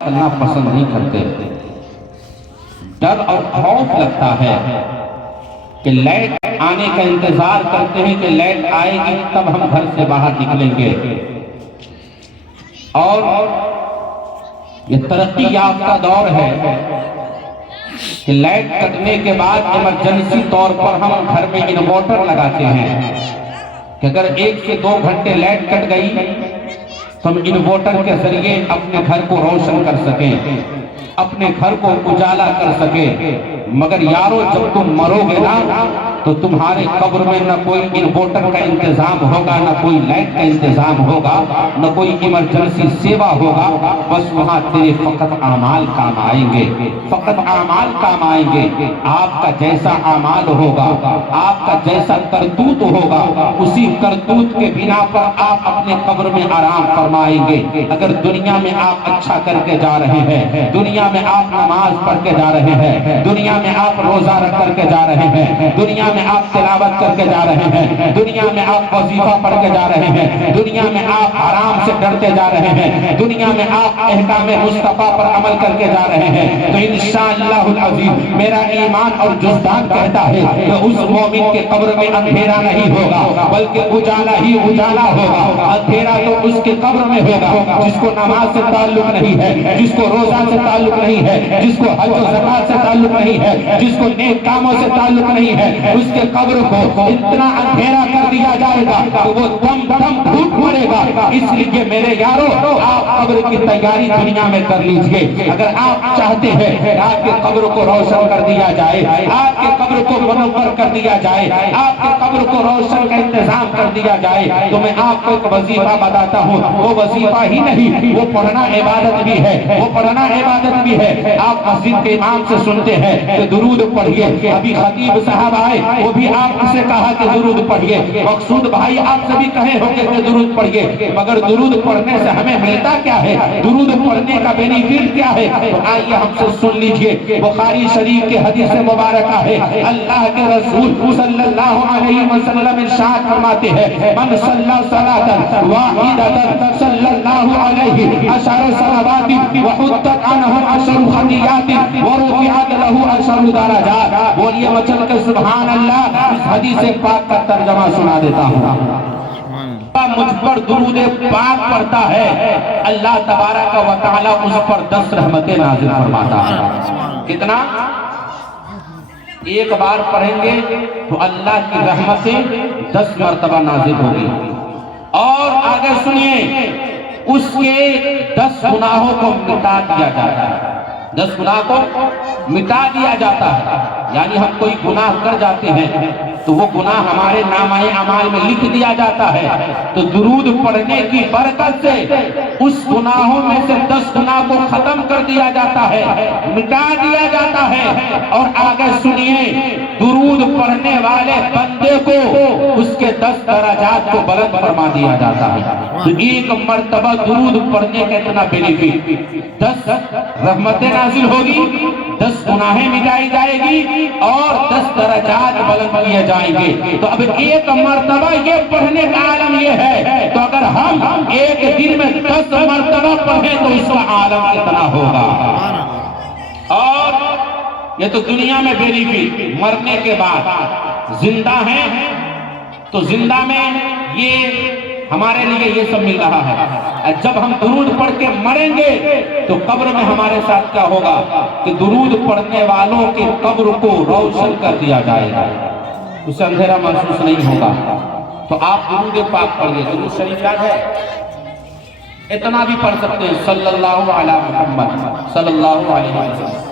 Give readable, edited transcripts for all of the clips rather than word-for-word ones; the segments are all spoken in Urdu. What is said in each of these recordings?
کرنا پسند نہیں کرتے. ڈر اور خوف لگتا ہے کہ لائٹ آنے کا انتظار کرتے ہیں کہ لائٹ آئے گی تب ہم گھر سے باہر نکلیں گے. اور یہ ترقی یافتہ دور ہے کہ لائٹ کٹنے کے بعد ایمرجنسی طور پر ہم گھر میں انورٹر لگاتے ہیں کہ اگر 1 سے 2 گھنٹے لائٹ کٹ گئی تو ہم انورٹر کے ذریعے اپنے گھر کو روشن کر سکیں, اپنے گھر کو اجالا کر سکیں. مگر یارو جب تم مرو گے نا تو تمہارے قبر میں نہ کوئی انورٹر کا انتظام ہوگا, نہ کوئی لائٹ کا انتظام ہوگا, نہ کوئی ایمرجنسی سیوا ہوگا. بس وہاں تیرے فقط اعمال کام آئیں گے, فقط اعمال کام آئیں گے. آپ کا جیسا اعمال ہوگا, آپ کا جیسا کرتوت ہوگا, اسی کرتوت کے بنا پر آپ اپنے قبر میں آرام فرمائیں گے. اگر دنیا میں آپ اچھا کر کے جا رہے ہیں, دنیا میں آپ نماز پڑھ کے جا رہے ہیں, دنیا میں آپ روزہ رکھ کر کے جا رہے ہیں, دنیا میں آپ تلاوت کر کے جا رہے ہیں, دنیا میں آپ وظیفہ پڑھ کے جا رہے ہیں, دنیا میں آپ آرام سے ڈرتے جا رہے ہیں, دنیا میں آپ احکام مصطفیٰ پر عمل کر کے جا رہے ہیں, تو انشاءاللہ العزیز میرا ایمان اور جزدان کہتا ہے کہ اس مومن کے قبر میں اندھیرا نہیں ہوگا بلکہ اجالا ہی اجالا ہوگا. اندھیرا تو اس کے قبر میں ہوگا جس کو نماز سے تعلق نہیں ہے, جس کو روزہ سے تعلق نہیں ہے, جس کو حج و زکات سے تعلق نہیں ہے, جس کو نیک کاموں سے تعلق نہیں ہے. اس کے قبر کو اتنا اندھیرا کر دیا جائے گا کہ وہ دم دم گھٹ مرے گا. اس لیے میرے یارو آپ قبر کی تیاری دنیا میں کر لیجئے. اگر آپ چاہتے ہیں کہ آپ کے قبر کو روشن کر دیا جائے, آپ کے قبر کو منور کر دیا جائے, آپ کے قبر کو روشن کا انتظام کر دیا جائے, تو میں آپ کو ایک وظیفہ بتاتا ہوں. وہ وظیفہ ہی نہیں, وہ پڑھنا عبادت بھی ہے, وہ پڑھنا عبادت بھی ہے. آپ مسجد کے امام سے سنتے ہیں کہ درود پڑھیے. ابھی خطیب صاحب آئے, وہ بھی آپ سے کہا کہ درود پڑھیے. مقصود بھائی آپ سے بھی کہے ہو کہ درود پڑھیے, مگر درود پڑھنے سے ہمیں ملتا کیا ہے, درود پڑھنے کا بینیفٹ کیا ہے؟ تو آئیے ہم سے سن لیجئے. بخاری شریف کے حدیث مبارکہ ہے, اللہ کے رسول صلی اللہ علیہ وسلم ارشاد فرماتے ہیں, من صلی صلاۃ واحدۃ صلی اللہ علیہ عشر صلوات وحطت عنہ عشر خطیئات ورفعت له عشر درجات. بولیے مچل کے سبحان اللہ. اس حدیث پاک کا ترجمہ سنا دیتا ہوں. مجھ پر درود پاک پڑھتا ہے, اللہ تبارک و تعالی اس پر 10 رحمتیں نازل فرماتا ہے. کتنا؟ ایک بار پڑھیں گے تو اللہ کی رحمتیں 10 مرتبہ نازل ہوگی. اور آگے سنیے, اس کے 10 گناہوں کو مٹا دیا جاتا ہے. 10 گناہ کو مٹا دیا جاتا ہے. یعنی ہم کوئی گناہ کر جاتے ہیں تو وہ گناہ ہمارے نامہ اعمال میں لکھ دیا جاتا ہے. تو درود پڑھنے کی برکت سے اس گناہوں میں سے 10 گناہ کو ختم کر دیا جاتا ہے, مٹا دیا جاتا ہے. اور آگے سنیے, درود پڑھنے والے بندے کو اس کے 10 درجات کو بلند فرما دیا جاتا ہے. تو ایک مرتبہ درود پڑھنے کا اتنا بینیفٹ, 10 رحمتیں نازل ہوگی, 10 گناہیں مٹائی جائے گی اور 10 درجات بلند کیے جائیں گے. تو اب ایک مرتبہ یہ پڑھنے کا عالم یہ ہے, تو اگر ہم ایک دن میں 10 مرتبہ پڑھیں تو اس کا عالم کتنا ہوگا. اور یہ تو دنیا میں بینیفٹ. مرنے کے بعد زندہ ہیں تو زندہ میں یہ ہمارے لیے یہ سب مل رہا ہے. جب ہم درود پڑھ کے مریں گے تو قبر میں ہمارے ساتھ کیا ہوگا کہ درود پڑھنے والوں کے قبر کو روشن کر دیا جائے گا, اسے اندھیرا محسوس نہیں ہوگا. تو آپ درود پاک پڑھیے. درود شریف یاد ہے, اتنا بھی پڑھ سکتے ہیں, صلی اللہ علی محمد صلی اللہ علیہ وسلم,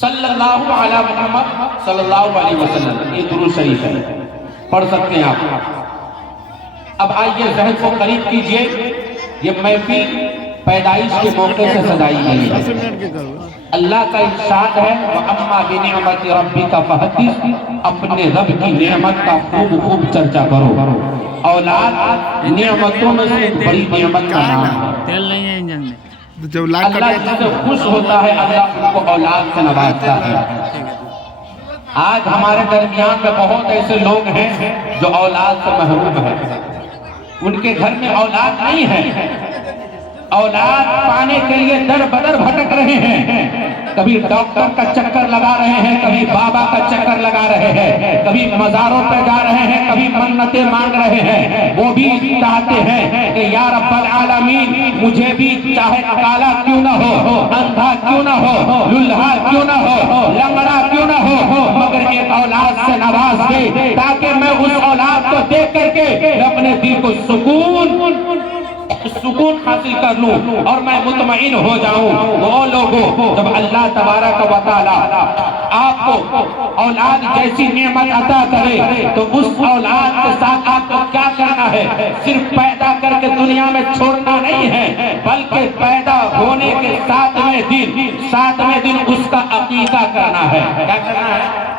صلی اللہ علی محمد صلی اللہ علیہ وسلم. یہ درود شریف ہے, پڑھ سکتے ہیں آپ. اب آئیے ذہن کو قریب کیجئے. یہ محفل پیدائش کے موقع سے سجائی گئی ہے. اللہ کا ارشاد ہے, وَأَمَّا بِنِعْمَتِ رَبِّكَ فَحَدِّثْ, اپنے رب کی نعمت کا خوب خوب چرچا کرو. اولاد نعمتوں میں سے بڑی نعمت کا نام ہے. اللہ جس سے خوش ہوتا ہے اللہ ان کو اولاد سے نوازتا ہے. آج ہمارے درمیان میں بہت ایسے لوگ ہیں جو اولاد سے محروم ہیں, ان کے گھر میں اولاد نہیں ہے. اولاد پانے کے لیے در بدر بھٹک رہے ہیں، کبھی ڈاکٹر کا چکر لگا رہے ہیں، کبھی بابا کا چکر لگا رہے ہیں، کبھی مزاروں پہ جا رہے ہیں، کبھی منتیں مانگ رہے ہیں۔ وہ بھی چاہتے ہیں کہ یا رب العالمین مجھے بھی چاہے کالا کیوں نہ ہو، اندھا کیوں نہ ہو، للہا کیوں نہ ہو، لنگڑا کیوں نہ ہو، مگر ایک اولاد سے نواز دے تاکہ میں اس اولاد کو دیکھ کر کے اپنے دل کو سکون حاصل کر لوں اور میں مطمئن ہو جاؤں۔ وہ لوگوں جب اللہ تبارک و تعالی آپ کو اولاد جیسی نعمت عطا کرے تو اس اولاد کے ساتھ آپ کو کیا کرنا ہے؟ صرف پیدا کر کے دنیا میں چھوڑنا نہیں ہے، بلکہ پیدا ہونے کے 7ویں دن اس کا عقیقہ کرنا ہے۔ کیا کرنا ہے؟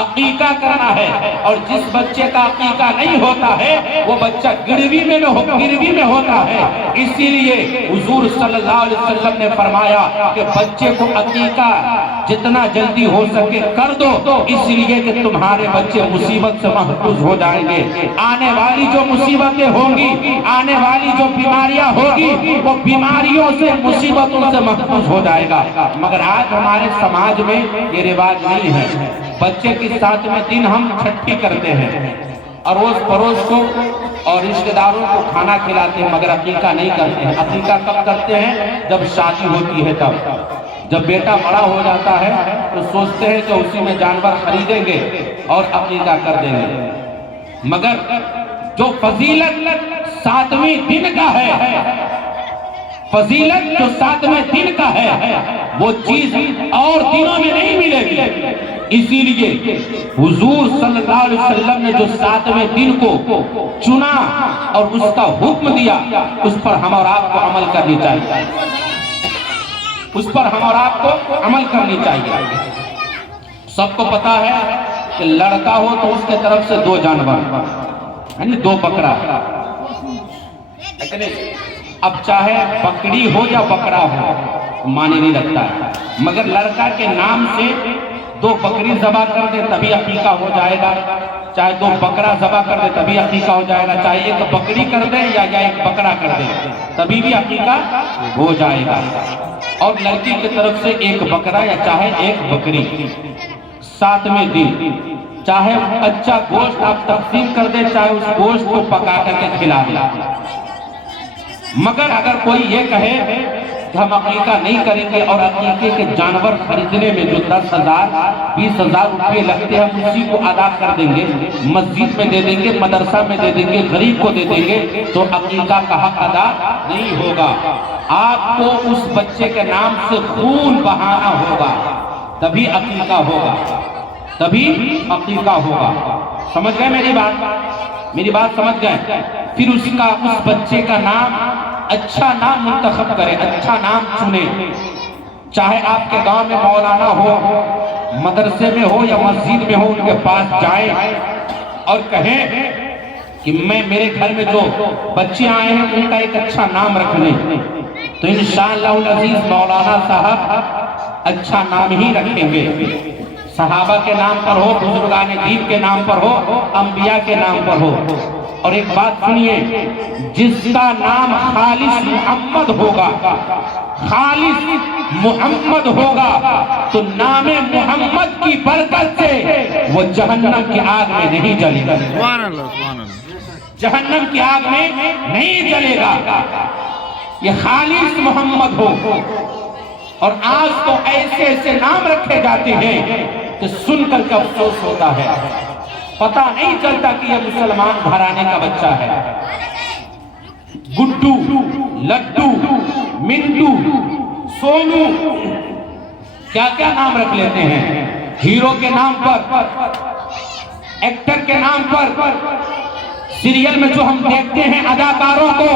عقیقہ کرنا ہے۔ اور جس بچے کا عقیقہ نہیں ہوتا ہے وہ بچہ گروی میں ہوتا ہے۔ اسی لیے حضور صلی اللہ علیہ وسلم نے فرمایا کہ بچے کو عقیقہ جتنا جلدی ہو سکے کر دو، اس لیے کہ تمہارے بچے مصیبت سے محفوظ ہو جائیں گے۔ آنے والی جو مصیبتیں ہوں گی، آنے والی جو بیماریاں ہوگی، وہ بیماریوں سے مصیبتوں سے محفوظ ہو جائے گا۔ مگر آج ہمارے سماج میں یہ رواج نہیں ہے۔ بچے کی 7ویں دن ہم چھٹی کرتے ہیں، اڑوس پڑوس کو اور رشتہ داروں کو کھانا کھلاتے ہیں، مگر عقیقہ نہیں کرتے ہیں۔ عقیقہ کب کرتے ہیں؟ جب شادی ہوتی ہے تب۔ جب بیٹا بڑا ہو جاتا ہے تو سوچتے ہیں کہ اسی میں جانور خریدیں گے اور عقیقہ کر دیں گے۔ مگر جو فضیلت 7ویں دن کا ہے، فضیلت جو 7ویں دن کا ہے، وہ چیز اور دنوں میں نہیں ملے گی۔ اسی لیے حضور صلی اللہ علیہ وسلم نے جو 7ویں دن کو چنا اور اس کا حکم دیا، اس پر ہم اور آپ کو عمل کرنی چاہیے، اس پر ہم اور آپ کو عمل کرنی چاہیے۔ سب کو پتا ہے کہ لڑکا ہو تو اس کے طرف سے 2 جانور، یعنی 2 بکرا۔ اب چاہے بکری ہو یا بکرا ہو معنی نہیں رکھتا ہے، مگر لڑکا کے نام سے 2 بکری ذبح کر دے تبھی عقیقہ ہو جائے گا، چاہے 2 بکرا ذبح کر دے تبھی عقیقہ ہو جائے گا، چاہے 1 بکری کر دے یا 1 بکرا کر دے تبھی بھی عقیقہ ہو جائے گا۔ اور لڑکی کی طرف سے 1 بکرا یا چاہے 1 بکری 7ویں دن، چاہے اچھا گوشت آپ تقسیم کر دے، چاہے اس گوشت کو پکا کر کے کھلا دے۔ مگر اگر کوئی یہ کہے کہ ہم عقیقہ نہیں کریں گے اور عقیقے کے جانور خریدنے میں جو 10,000 20,000 روپے لگتے ہیں ہم اسی کو ادا کر دیں گے، مسجد میں دے دیں گے، مدرسہ میں دے دیں گے، غریب کو دے دیں گے، تو عقیقہ کا حق ادا نہیں ہوگا۔ آپ کو اس بچے کے نام سے خون بہانا ہوگا، تبھی عقیقہ ہوگا، تبھی عقیقہ ہوگا۔ سمجھ گئے میری بات سمجھ گئے؟ پھر اس بچے کا نام اچھا نام منتخب کرے، اچھا نام چنے۔ چاہے آپ کے گاؤں میں مولانا ہو، مدرسے میں ہو یا مسجد میں ہو، ان کے پاس جائیں اور کہیں کہ میرے گھر میں جو بچے آئے ہیں ان کا ایک اچھا نام رکھ لیں، تو انشاءاللہ العزیز مولانا صاحب اچھا نام ہی رکھیں گے۔ صحابہ کے نام پر ہو، بزرگان دین کے نام پر ہو، انبیاء کے نام پر ہو۔ اور ایک بات سنیے، جس کا نام خالص محمد ہوگا، خالص محمد ہوگا، تو نام محمد کی برکت سے وہ جہنم کی آگ میں نہیں جلے گا، جہنم کی آگ میں نہیں جلے گا۔ یہ خالص محمد ہو۔ اور آج تو ایسے ایسے نام رکھے جاتے ہیں کہ سن کر کے افسوس ہوتا ہے، پتہ نہیں چلتا کہ یہ مسلمان گھرانے کا بچہ ہے۔ گڈو، لڈو، منٹو، سونو، کیا کیا نام رکھ لیتے ہیں، ہیرو کے نام پر، ایکٹر کے نام پر۔ سیریل میں جو ہم دیکھتے ہیں اداکاروں کو،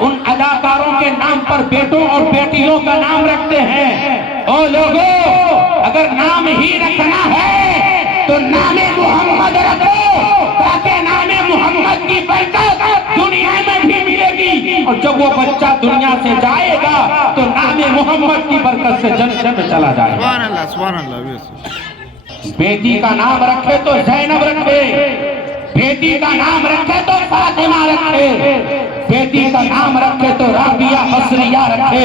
ان اداکاروں کے نام پر بیٹوں اور بیٹیوں کا نام رکھتے ہیں۔ او لوگوں، اگر نام ہی رکھنا ہے تو نام محمد رکھو، تاکہ نام محمد کی برکت دنیا میں بھی ملے گی، اور جب وہ بچہ دنیا سے جائے گا تو نام محمد کی برکت سے جنت میں چلا جائے گا۔ سبحان اللہ۔ بیٹی کا نام رکھے تو زینب رکھے، بیٹی کا نام رکھے تو فاطمہ رکھے، بیٹی کا نام رکھے تو رابعہ حسریہ رکھے،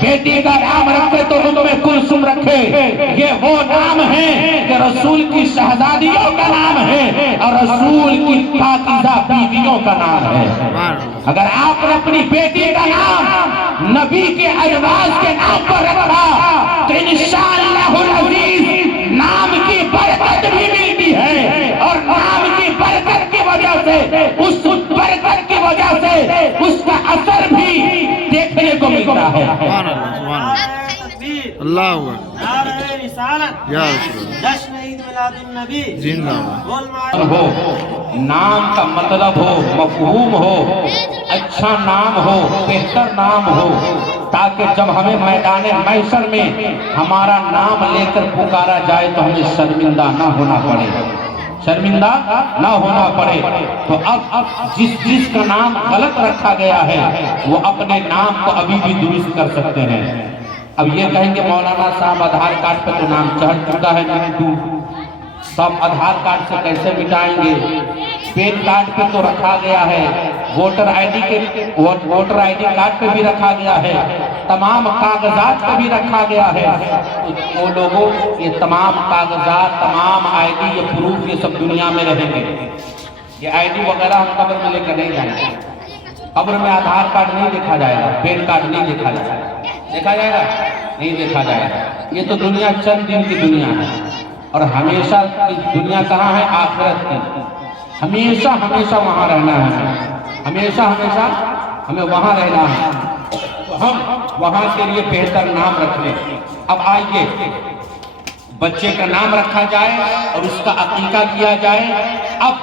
بیٹی کا نام رکھے تو کلثوم رکھے۔ یہ وہ نام ہے کہ رسول کی شہزادیوں کا نام ہے اور رسول کی پاکیزہ بیویوں کا نام ہے۔ اگر آپ نے اپنی بیٹی کا نام نبی کے ازواج کے نام پر رکھا تو انشاءاللہ العزیز نام کی برکت بھی ملتی ہے، اور نام کی برکت کی وجہ سے، اس برکت کی وجہ سے اس کا اثر بھی دیکھنے کو ملتا ہے۔ اللہ یا جشن عید میلاد النبی زندہ ہو، نام کا مطلب ہو، مفہوم ہو، اچھا نام ہو، بہتر نام ہو، تاکہ جب ہمیں میدان محشر میں ہمارا نام لے کر پکارا جائے تو ہمیں شرمندہ نہ ہونا پڑے، شرمندہ نہ ہونا پڑے۔ تو اب جس کا نام غلط رکھا گیا ہے وہ اپنے نام کو ابھی بھی درست کر سکتے ہیں۔ اب یہ کہیں گے مولانا صاحب آدھار کارڈ پہ تو نام چڑھ چکا ہے منٹو، سب آدھار کارڈ سے کیسے مٹائیں گے؟ پین کارڈ پہ تو رکھا گیا ہے، ووٹر آئی ڈی کارڈ پہ بھی رکھا گیا ہے، تمام کاغذات پہ بھی رکھا گیا ہے۔ وہ لوگوں یہ تمام کاغذات، تمام آئی ڈی، یہ پروف، یہ سب دنیا میں رہیں گے۔ یہ آئی ڈی وغیرہ ہم قبر میں لے کر نہیں جائیں گے۔ قبر میں آدھار کارڈ نہیں دیکھا جائے گا، پین کارڈ نہیں دیکھا جائے گا، دیکھا جائے گا نہیں دیکھا جائے گا۔ یہ تو دنیا چند دن کی دنیا ہے، اور ہمیشہ کی دنیا کہاں ہے؟ آخرت کی۔ ہمیشہ ہمیشہ وہاں رہنا ہے، ہمیشہ ہمیشہ ہمیں وہاں رہنا ہے، تو ہم وہاں کے لیے بہتر نام رکھ لیں۔ اب آئیے بچے کا نام رکھا جائے اور اس کا عقیقہ کیا جائے۔ اب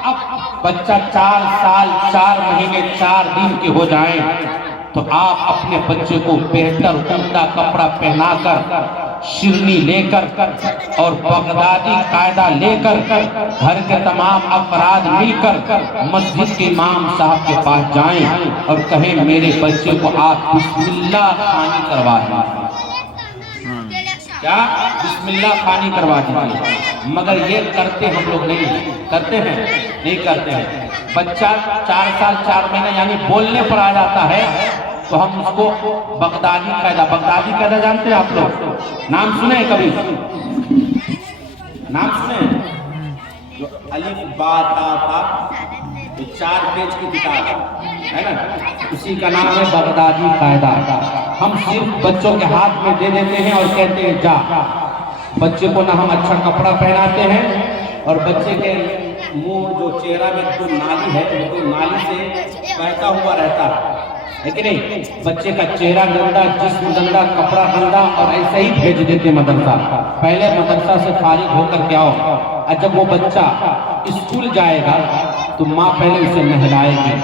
بچہ 4 سال 4 مہینے 4 دن کے ہو جائیں تو آپ اپنے بچے کو بہتر عمدہ کپڑا پہنا کر، شیرنی لے کر اور بغدادی قاعدہ لے کر گھر کے تمام افراد مل کر مسجد کے امام صاحب کے پاس جائیں اور کہیں میرے بچے کو آپ بسم اللہ خوانی کروا دیجیے۔ کیا؟ بسم اللہ خوانی کروا دیجیے۔ مگر یہ کرتے ہم لوگ نہیں کرتے ہیں، نہیں کرتے ہیں۔ بچہ 4 سال 4 مہینے یعنی بولنے پر آ جاتا ہے تو ہم اس کو بغدادی قاعدہ جانتے ہیں آپ لوگ؟ نام سنے کبھی؟ نام سنے؟ جو الف با تا تھا، جو 4 پیج کی کتاب ہے نا، اسی کا نام ہے بغدادی قاعدہ۔ ہم صرف بچوں کے ہاتھ میں دے دیتے ہیں اور کہتے ہیں جا۔ بچے کو نہ ہم اچھا کپڑا پہناتے ہیں، اور بچے کے منہ جو چہرہ میں جو نالی ہے وہ نالی سے بہتا ہوا رہتا ہے کہ نہیں؟ بچے کا چہرہ گندا، جسم گندا، کپڑا گندا، اور ایسے ہی بھیج دیتے مدرسہ۔ پہلے مدرسہ سے فارغ ہو کر کے آؤ، اور جب وہ بچہ اسکول جائے گا تو ماں پہلے اسے نہلائے گی،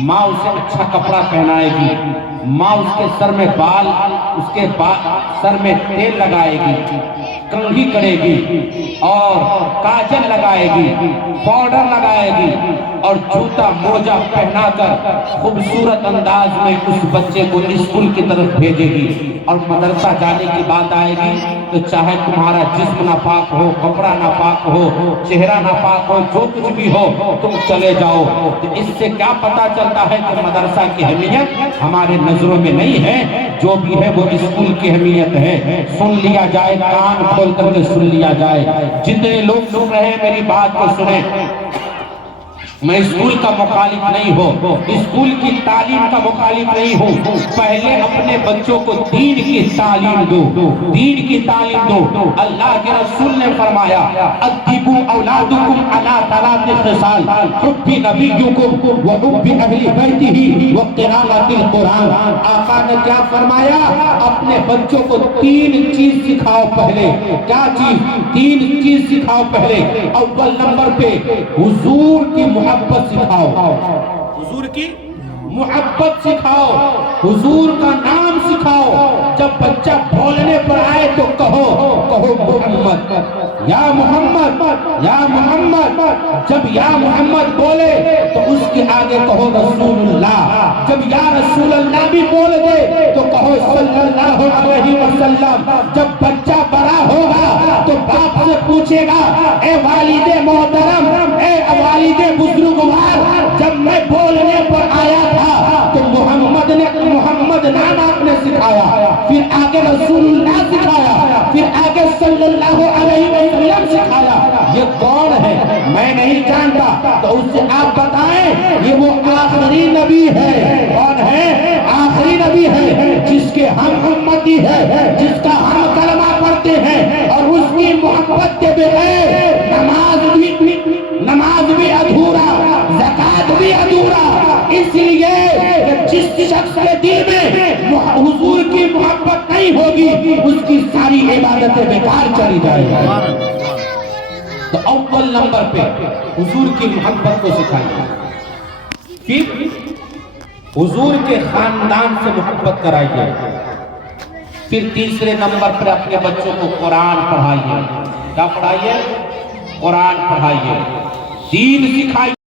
ماں اسے اچھا کپڑا پہنائے گی، ماں اس کے سر میں بال، اس کے سر میں تیل لگائے گی، کنگھی کرے گی اور کاجل لگائے گی، پاؤڈر لگائے گی، اور جوتا موجہ پہنا کر خوبصورت انداز میں اس بچے کو اسکول کی طرف بھیجے گی۔ اور مدرسہ جانے کی بات آئے گی تو چاہے تمہارا جسم ناپاک ہو، کپڑا ناپاک ہو، چہرہ ناپاک ہو، جو کچھ بھی ہو تم چلے جاؤ۔ تو اس سے کیا پتا چلتا ہے کہ مدرسہ کی اہمیت ہمارے نظروں میں نہیں ہے، جو بھی ہے وہ اسکول کی اہمیت ہے۔ سن لیا جائے، کان کھول کر کے سن لیا جائے۔ جتنے لوگ سن رہے ہیں میری بات کو سنیں۔ میں اسکول کا مخالف نہیں ہوں، اسکول کی تعلیم کا مخالف نہیں ہوں، پہلے اپنے بچوں کو دین کی تعلیم دو، دین کی تعلیم دو۔ اللہ کے رسول نے فرمایا ادبوا اولادکم علی 3 خصال، حب نبیکم وحب اہل بیتہ وقراءۃ القرآن۔ آقا نے کیا فرمایا؟ اپنے بچوں کو 3 چیز سکھاؤ پہلے۔ کیا چیز؟ 3 چیز سکھاؤ پہلے۔ اول نمبر پہ حضور کی محبت سکھاؤ، حضور کی محبت سکھاؤ، حضور کا نام سکھاؤ۔ جب بچہ بولنے پر آئے تو کہو محمد، یا محمد، یا محمد۔ جب یا محمد بولے تو اس کے آگے کہو رسول اللہ۔ جب یا رسول اللہ بھی بول دے تو کہو صلی اللہ علیہ وسلم۔ جب بچہ بڑا ہوگا تو باپ سے پوچھے گا اے والد محترم، اے والد بزرگوار، جب میں بولنے پر آیا تھا تو محمد نام آپ نے سکھایا، پھر آگے رسول اللہ سکھایا، پھر آگے صلی اللہ علیہ وسلم سکھایا۔ یہ کون ہے میں نہیں جانتا، تو اس سے آپ بتائیں یہ وہ آخری نبی ہے۔ کون ہے؟ آخری نبی ہے جس کے ہم امتی ہے، جس کا ہم کلمہ پڑھتے ہیں، اور اس کی محبت کے بغیر نماز بھی ادھورا، زکات بھی ادھورا۔ اس لیے جس شخص کے دل میں حضور کی محبت نہیں ہوگی اس کی ساری عبادتیں بیکار چلی جائے گی۔ تو اول نمبر پہ حضور کی محبت کو سکھائیے، پھر حضور کے خاندان سے محبت کرائیے، پھر تیسرے نمبر پر اپنے بچوں کو قرآن پڑھائیے۔ کیا پڑھائیے؟ قرآن پڑھائیے، دین سکھائیے۔